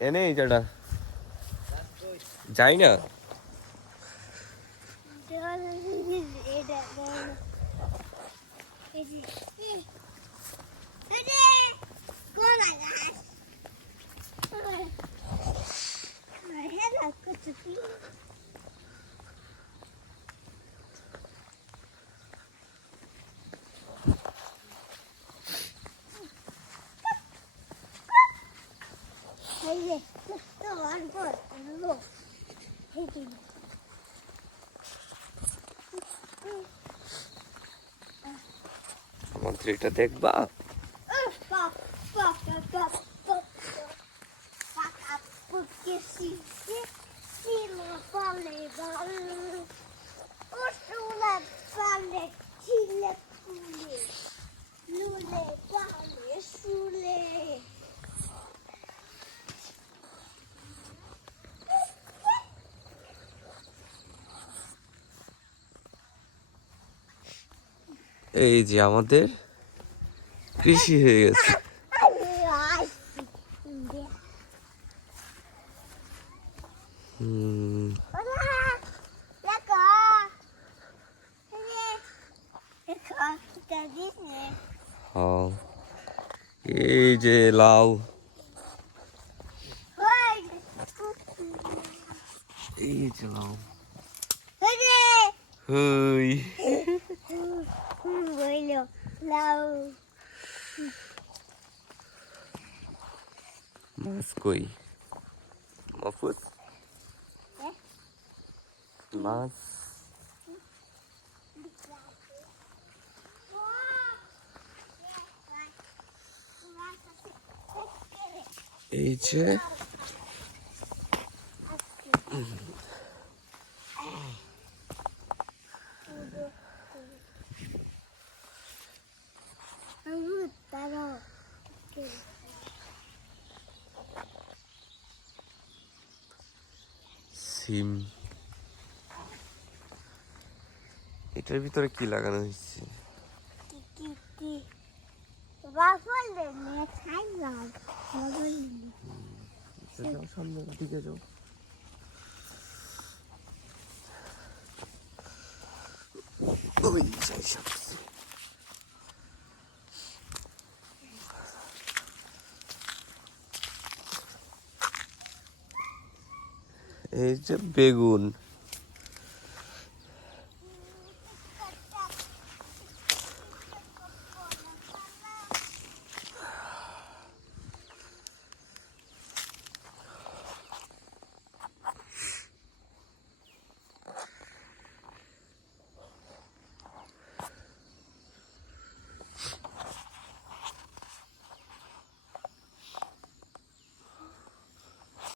এনে এই জায়গাটা যাই না মন্ত্রীটা দেখবা এই যে আমাদের কৃষি হয়ে গেছে এই যে লাউ এই যে লাউ হই মাছ কই মাফুস মাছ এই যে সিম এটার ভিতরে কি লাগানো হয়েছে সামনে দিকে যাও ওই এই যে বেগুন